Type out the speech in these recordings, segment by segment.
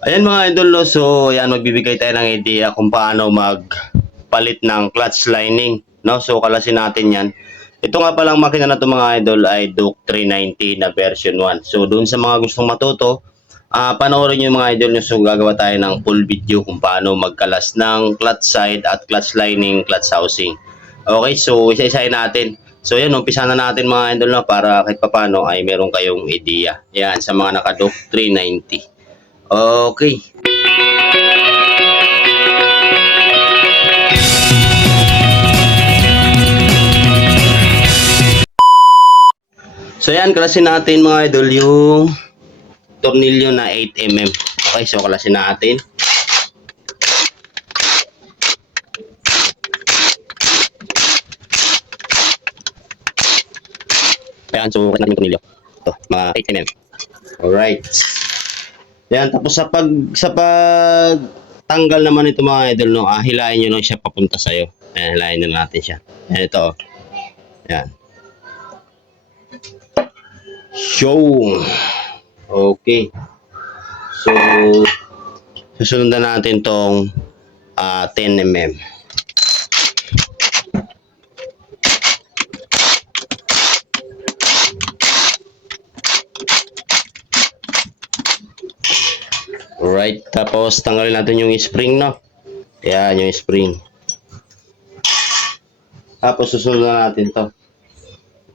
Ayan mga idol, no? So, ayan, magbibigay tayo ng idea kung paano magpalit ng clutch lining, no? So, kalasin natin yan. Ito nga palang makina na ito mga idol ay Duke 390 na version 1. So, dun sa mga gustong matuto, panoorin nyo mga idol nyo. So, gagawa tayo ng full video kung paano magkalas ng clutch side at clutch lining, clutch housing. Okay, so isa-isahin natin. So, yan, umpisa na natin mga idol, no? Para kahit papano ay meron kayong idea. Yan, sa mga naka-Duke 390. Okay. So yan, kalasin natin mga idol yung tornilyo na 8mm. Okay, so kalasin natin. Ayan, so natin yung tornilyo. Ito, mga 8mm. Alright. Yan, tapos sa pagtanggal naman ito mga idol, no, hilahin nyo lang siya papunta sa'yo. Ayan, hilahin nyo natin siya. Ayan, ito. Ayan. Show. Okay. So, susundan natin tong 10mm. Alright, tapos tanggalin natin yung spring, no? Yan, yung spring. Tapos susundan natin to.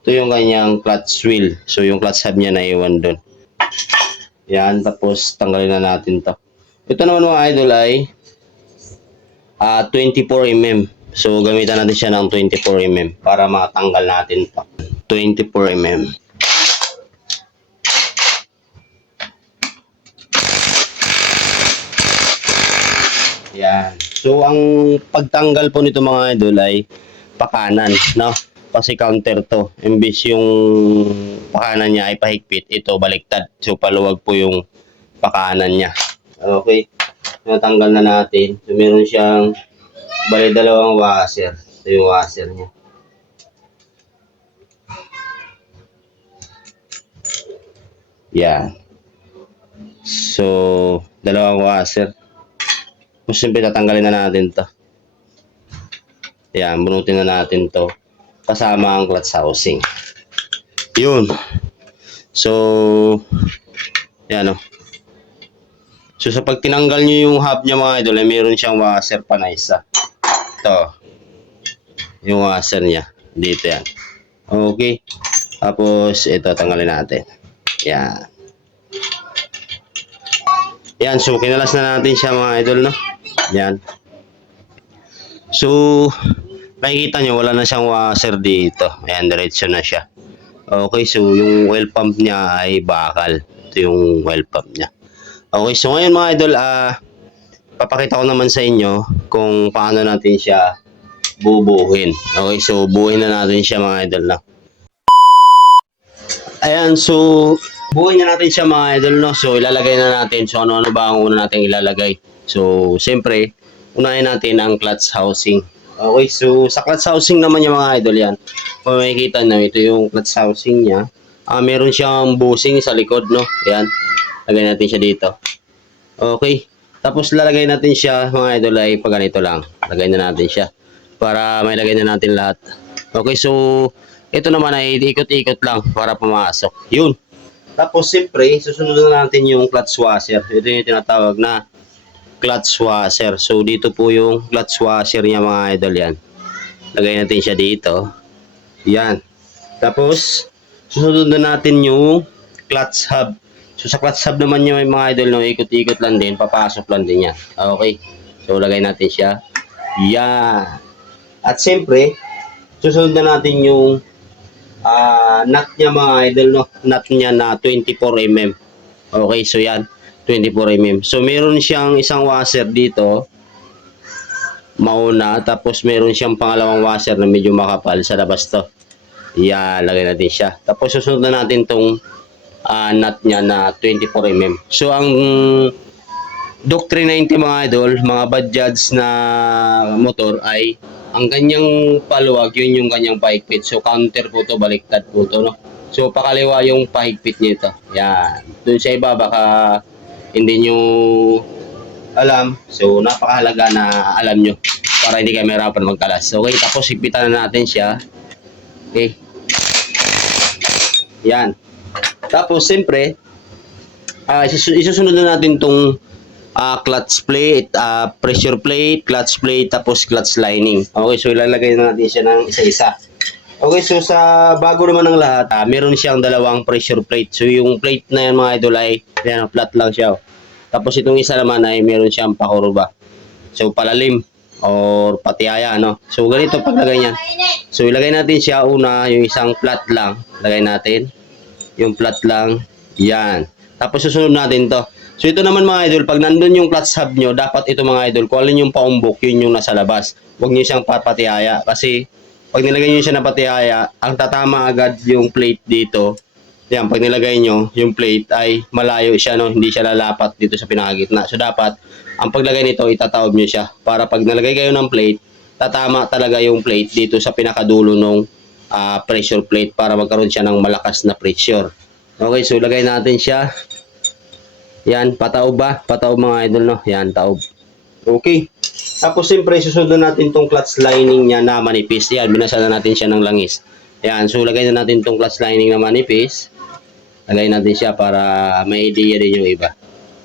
Ito yung kanyang clutch wheel. So, yung clutch hub niya naiwan doon. Yan, tapos tanggalin na natin to. Ito naman mga idol ay 24mm. So, gamitan natin siya ng 24mm para matanggal natin to. 24mm. Yan. So, ang pagtanggal po nito mga idol ay pakanan, no? Kasi counter to. Imbis yung pakanan niya ay pahigpit, ito baliktad. So, paluwag po yung pakanan niya. Okay. Natanggal na natin. So, meron siyang bali dalawang washer. Ito yung washer niya. Yan. So, dalawang washer. Tapos, siyempre, tatanggalin na natin to. Yan, bunutin na natin to kasama ang clutch housing. Yun. So, yan o. So, sa pag tinanggal nyo yung hub niya mga idol, ay meron siyang washer pa na isa. Ito. Yung washer niya. Dito yan. Okay. Tapos, ito, tanggalin natin. Yan. Yan, so, kinalas na natin siya mga idol, no? Yan. So, makikita nyo, wala na siyang washer dito. Ayan, diretso na siya. Okay, so yung oil pump niya ay bakal. Ito yung oil pump niya. Okay, so ngayon mga idol, papakita ko naman sa inyo kung paano natin siya bubuhin. Okay, so buuhin na natin siya mga idol na. Ayan, so buuhin na natin siya mga idol, no? So ilalagay na natin. So ano-ano ba ang una natin ilalagay? So, siyempre, unahin natin ang clutch housing. Okay, so sa clutch housing naman yung mga idol yan. Kung makikita nyo, ito yung clutch housing niya. Meron siyang bushing sa likod, no? Yan. Lagay natin siya dito. Okay. Tapos lalagay natin siya, mga idol, ay pag ganito lang. Lagay na natin siya. Para may lagay na natin lahat. Okay, so ito naman ay ikot-ikot lang para pumasok. Yun. Tapos siyempre, susunod na natin yung clutch washer. Ito yung tinatawag na clutch washer. So, dito po yung clutch washer niya mga idol yan. Lagay natin siya dito. Yan. Tapos, susunod na natin yung clutch hub. So, sa clutch hub naman yung mga idol, no, ikot-ikot lang din, papasok lang din yan. Okay. So, lagay natin siya. Yan. At siyempre, susunod na natin yung nut niya mga idol, no? Nut niya na 24mm. Okay, so yan. 24mm. So, meron siyang isang washer dito, mauna, tapos meron siyang pangalawang washer na medyo makapal sa labas to. Yan, lagay natin siya. Tapos, susunod na natin tong nut niya na 24mm. So, ang Duke 390 mga idol, mga Bajaj na motor ay ang kanyang paluwag, yun yung kanyang pahigpit. So, counter po to, baliktad po to, no? So, pakaliwa yung pahigpit nito. Yan. Doon sa iba, baka hindi nyo alam. So, napakahalaga na alam nyo para hindi kayo mahirapan magkalas. Okay, tapos higpitan na natin siya. Okay. Yan. Tapos, siyempre, isusunod na natin tong clutch plate, pressure plate, clutch plate, tapos clutch lining. Okay, so ilalagay na natin siya ng isa-isa. Okay, so sa bago naman ng lahat, meron siyang dalawang pressure plate. So yung plate na yan mga idol ay yan, flat lang siya. Tapos itong isa naman ay meron siyang pakurba. So palalim or patiaya, no? So ganito paglagay niyan. So ilagay natin siya una, yung isang flat lang. Lagay natin. Yung flat lang. Yan. Tapos susunod natin to. So ito naman mga idol, pag nandun yung clutch hub nyo, dapat ito mga idol, kung alin yung paumbok, yun yung nasa labas. Huwag nyo siyang papatihaya. Kasi pag nilagay nyo siya na patihaya, ang tatama agad yung plate dito. Yan, pag nilagay nyo, yung plate ay malayo siya, no? Hindi siya lalapat dito sa pinakagitna. So dapat, ang paglagay nito, itataob nyo siya. Para pag nalagay kayo ng plate, tatama talaga yung plate dito sa pinakadulo ng pressure plate para magkaroon siya ng malakas na pressure. Okay, so lagay natin siya. Yan, pataob ba? Pataob mga idol, no? Yan, taob. Okay. Tapos siyempre, susunod natin tong clutch lining niya na manipis. Yan, binasa na natin siya ng langis. Yan, so lagay na natin tong clutch lining na manipis. Lagay natin siya para may idea din yung iba.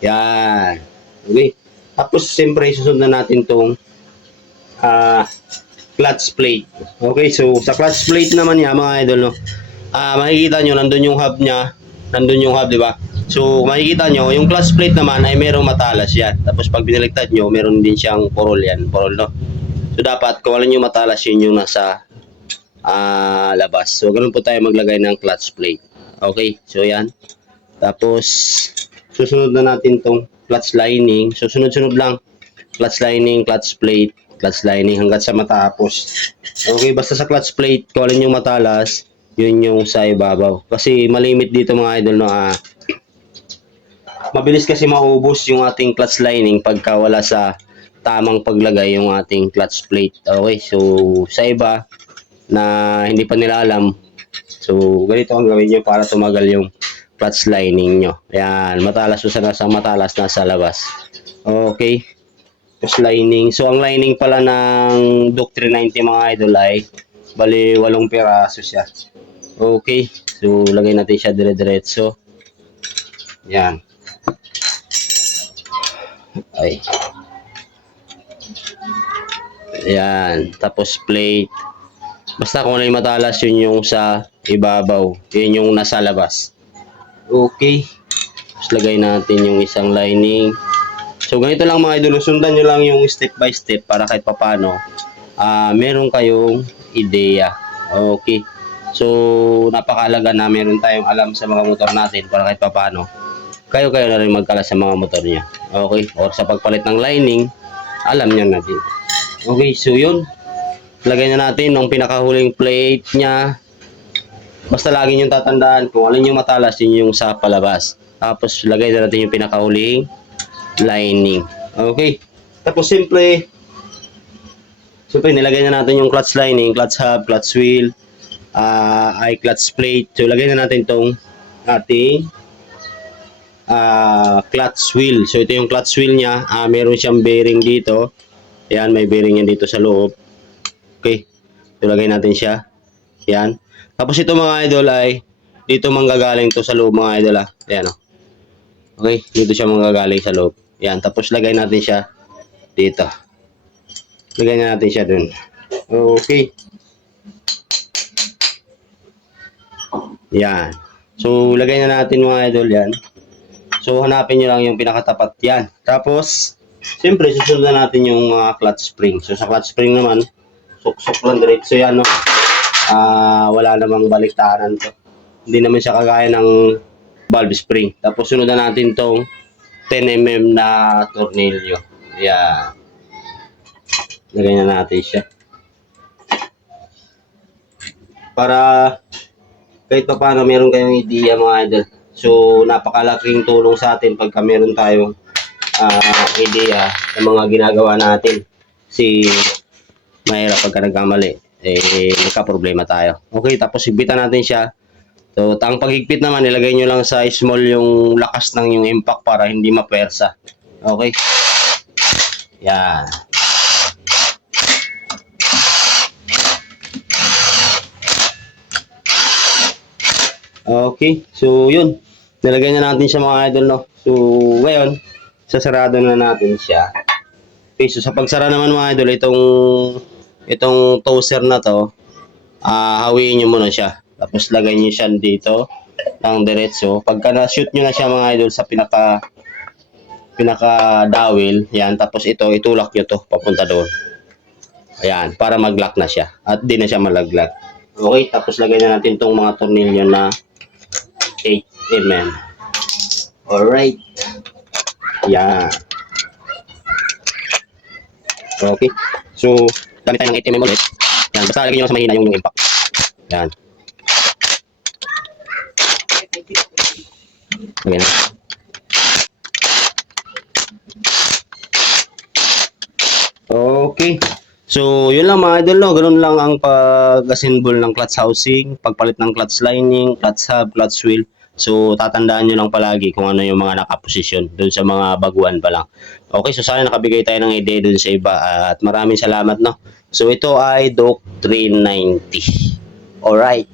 Yan. Okay. Tapos siyempre, susunod na natin tong clutch plate. Okay, so sa clutch plate naman niya mga idol, no? Makikita nyo, nandun yung hub niya. Nandun yung hub, di ba? So, makikita nyo, yung clutch plate naman ay merong matalas yan. Tapos, pag biniligtad nyo, meron din siyang porol yan. Porol, no? So, dapat, kung alin yung matalas, yun yung nasa labas. So, ganun po tayo maglagay ng clutch plate. Okay, so yan. Tapos, susunod na natin tong clutch lining. So, sunod-sunod lang. Clutch lining, clutch plate, clutch lining, hanggang sa matapos. Okay, basta sa clutch plate, kung alin yung matalas, yun yung sa ibabaw. Kasi, malimit dito mga idol, no? Mabilis kasi maubos yung ating clutch lining pagka wala sa tamang paglagay yung ating clutch plate. Okay, so sa iba na hindi pa nila alam, so ganito ang gawin nyo para tumagal yung clutch lining nyo. Ayan, matalas sa matalas nasa labas. Okay, clutch lining. So ang lining pala ng Duke 390 mga idol ay bali 8 piraso siya. Okay, so lagay natin siya dire-diretso. Yan. Ay. Ayan. Tapos plate. Basta kung ano yung matalas, yun yung sa ibabaw. Yun yung nasa labas. Okay. Tapos lagay natin yung isang lining. So ganito lang mga idol. Sundan nyo lang yung step by step para kahit papano meron kayong ideya. Okay. So napakahalaga na meron tayong alam sa mga motor natin para kahit papano kayo na rin magkalas sa mga motor niya. Okay? Or sa pagpalit ng lining, alam niya na din. Okay, so yun. Lagay na natin ng pinakahuling plate niya. Basta lagi niyong tatandaan kung alin yung matalas, yun yung sa palabas. Tapos lagay na natin yung pinakahuling lining. Okay? Tapos simple nilagay na natin yung clutch lining, clutch hub, clutch wheel, clutch plate. So lagay na natin tong ating clutch wheel. So ito yung clutch wheel niya. Meron siyang bearing dito. Ayan, may bearing yan dito sa loob. Okay. So lagay natin siya. Ayan. Tapos ito mga idol ay dito manggagaling to sa loob mga idol. Ayan o. Okay. Dito siya manggagaling sa loob. Ayan. Tapos lagay natin siya dito. Lagay na natin siya dun. Okay. Ayan. So lagay na natin mga idol yan. So, hanapin nyo lang yung pinakatapat yan. Tapos, siyempre, susunod na natin yung mga clutch spring. So, sa clutch spring naman, suksok lang diretso yan, no? Wala namang baliktaran to. Hindi naman siya kagaya ng valve spring. Tapos, sunod na natin tong 10mm na tornilyo. Yan. Lagyan na natin siya. Para, kahit pa paano, meron kayong idea mga idol. So, napakalaking tulong sa atin pagka meron tayong ideya sa mga ginagawa natin. Kasi, mahirap pagka nagkamali. Nagka-problema tayo. Okay, tapos higpitan natin siya So, ang paghigpit naman, ilagay nyo lang sa small yung lakas ng yung impact para hindi mapersa. Okay? Yan. Okay. So, yun. Nilagay na natin siya mga idol, no? So, ngayon, sasarado na natin siya. Okay, so sa pagsara naman mga idol, itong toaster na to, hawiin nyo muna siya. Tapos lagay nyo siya dito ng diretso. Pagka na-shoot nyo na siya mga idol sa pinaka dowel, yan. Tapos ito, itulak nyo to papunta doon. Ayan, para mag-lock na siya. At di na siya malaglag. Okay, tapos lagay na natin tong mga tornilyo na 8mm. Alright. Yan. Okay. So, gamit tayo ng 8mm ulit. Yan, basta lagay nyo lang sa mahina yung impact. Yan. Okay na. Okay. So, yun lang mga idol, no? Ganun lang ang pag-assemble ng clutch housing, pagpalit ng clutch lining, clutch hub, clutch wheel. So, tatandaan nyo lang palagi kung ano yung mga nakaposisyon doon sa mga baguhan pa lang. Okay, so sana nakabigay tayo ng idea doon sa iba at maraming salamat, no? So, ito ay Doc 390. Alright.